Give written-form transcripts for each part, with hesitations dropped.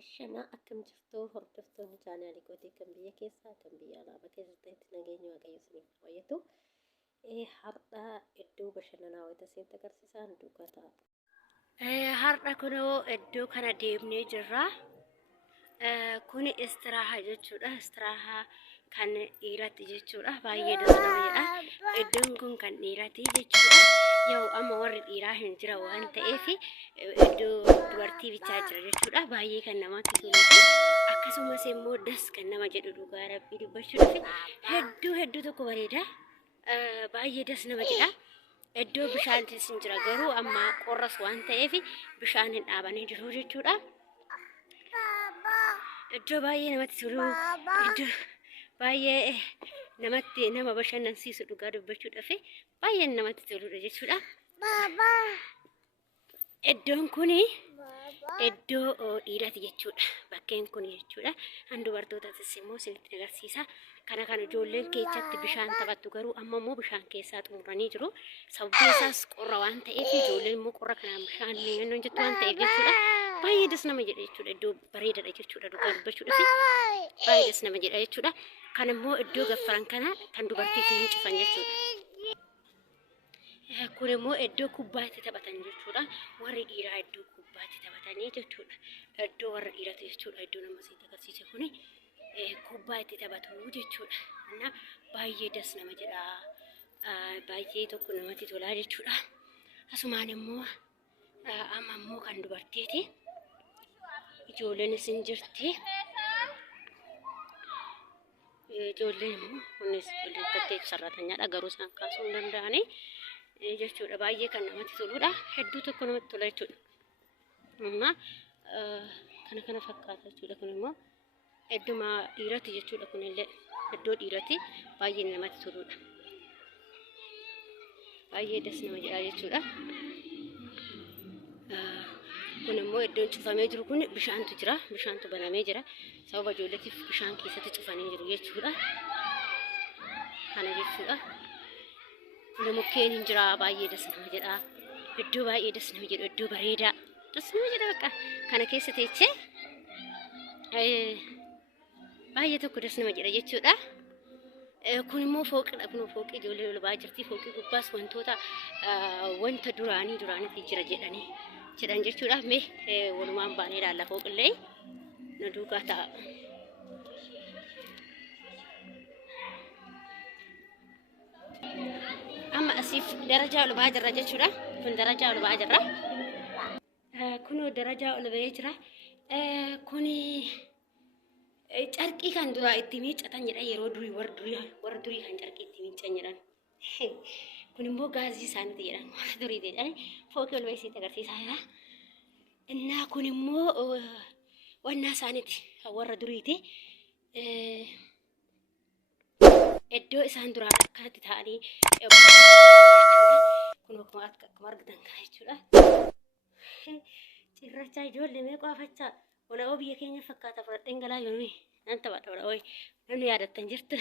Ashana akkam jirtu hordoftoonni chaanaalii kootii kan biyya keessaa kan biyya alaa bakka jirtanitti nageenya waaqayyo isiniif fayyatu. Har'a iddoo bashannanaa wayita isinitti agarsiisan duukaa ta'a. Har'a kunoo iddoo kana deemnee jirra. Kuni istiraahaa jechuudha. Istiraahaa kan dhiiraatti jechuudha. Baay'ee daldalameedha. Iddoon kun kan dhiiraatti jechuudha. Yoo amma warri dhiiraa hin jira waan ta'eef iddoo dubartii bichaa jira jechuudha. Baay'ee kan namatti tolu. Akkasumas immoo das kan nama jedhu dhugaa rabbii dubbachuudhaaf hedduu tokko bareeda. Baay'ee das nama jedha. Iddoo bishaantis hin jira garuu amma qorras waan ta'eef bishaan hin dhaabanii jiru jechuudha. Iddoo baay'ee namatti tolu. Iddoo baay'ee nama bashannansiisu dhugaa dubbachuudhaaf baay'ee namatti toludha jechuudha. Iddoon kuni iddoo dhiiraati jechuudha. Bakkeen kun jechuudha. Kan dubartootatis immoo isinitti agarsiisa. Kana ijoolleen keessatti bishaan taphattu garuu amma immoo bishaan keessaa xumuranii jiru. Sababiin isaas qorra waan ta'eef ijoolleen immoo qorra kanaan bishaan hin jettu waan ta'eef jechuudha. Baay'ee das nama jedha jechuudha. Iddoo bareedaadha jechuudha dhugaa dubbachuudhaaf. Baay'ee das nama jedha jechuudha. Kan immoo iddoo gaffaran kana kan dubartiitiin hin cufan jechuudha. Kun immoo iddoo kubbaa itti taphatan jechuudha. Warri dhiiraa iddoo kubbaa itti taphatanii jechuudha. Iddoo warra dhiiraati jechuudha. Iddoo nama sitti agarsiise kuni kubbaa itti taphatu jechuudha. Kana baay'ee das nama jedha. Baay'ee tokko namatti tola jechuudha. Asumaan immoo amma immoo kan dubartiiti. Ijoolleenis hin jirti. Ijoolleen immoo kunis ijoolleen katteef sararatanyaadha garuu isaan kaasuu hin danda'ani jechuudha. Baay'ee kan namatti toludha. Hedduu tokko namatti tola jechuudha. Amma kana fakkaata jechuudha. Kun immoo idduma dhiiraati jechuudha. Kunillee iddoo dhiiraati baay'ee namatti toludha. Baay'ee das nama jedha jechuudha. Kun immoo iddoon cufamee jiru kun bishaantu jira. Bishaantu banamee jira. Sababa ijoolleetiif bishaan keessatti cufanii jiru jechuudha. Kana jechuudha. Kun mukkeen hin jira. Baay'ee das nama jedha. Iddoo baay'ee das nama jedhu. Iddoo bareedaa. Das nama jedha bakka. Kana keessa teechee baay'ee tokko das nama jedha jechuudha. Kun immoo fooqidha. Kun fooqii ijoollee ol ba'aa jirti. Fooqii gubbaas wantoota wanta duraanitti jira jedhan jechuudha. Mee walumaan baanee ilaalla fooqillee na duukaa ta'a. Amma asiif darajaa ol ba'aa jirra jechuudha. Kun darajaa ol ba'aa jirra. Kunoo darajaa ol ba'ee jira. Kuni carqii kan duraa itti miiccatan jedha yeroo durii warra durii kan carqii itti miiccan jedhan. Kun immoo gaazii isaaniiti jedhan warra durii jedhan fooqii ol ba'ee agarsiisaa jira. Innaa kun immoo wannaa isaaniiti warra duriiti. Iddoo isaan duraan akkanatti ta'anii kun akkuma argitan kana jechuudha. Cirrachaa ijoollee mee qoafachaa wala'oo biyya keenya fakkaata fudhadheen galaa yoomii nan taphadha wala'oo namni yaadattan jirtu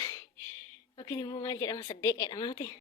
yookiin immoo maal jedhama saddeeqa jedhamaati.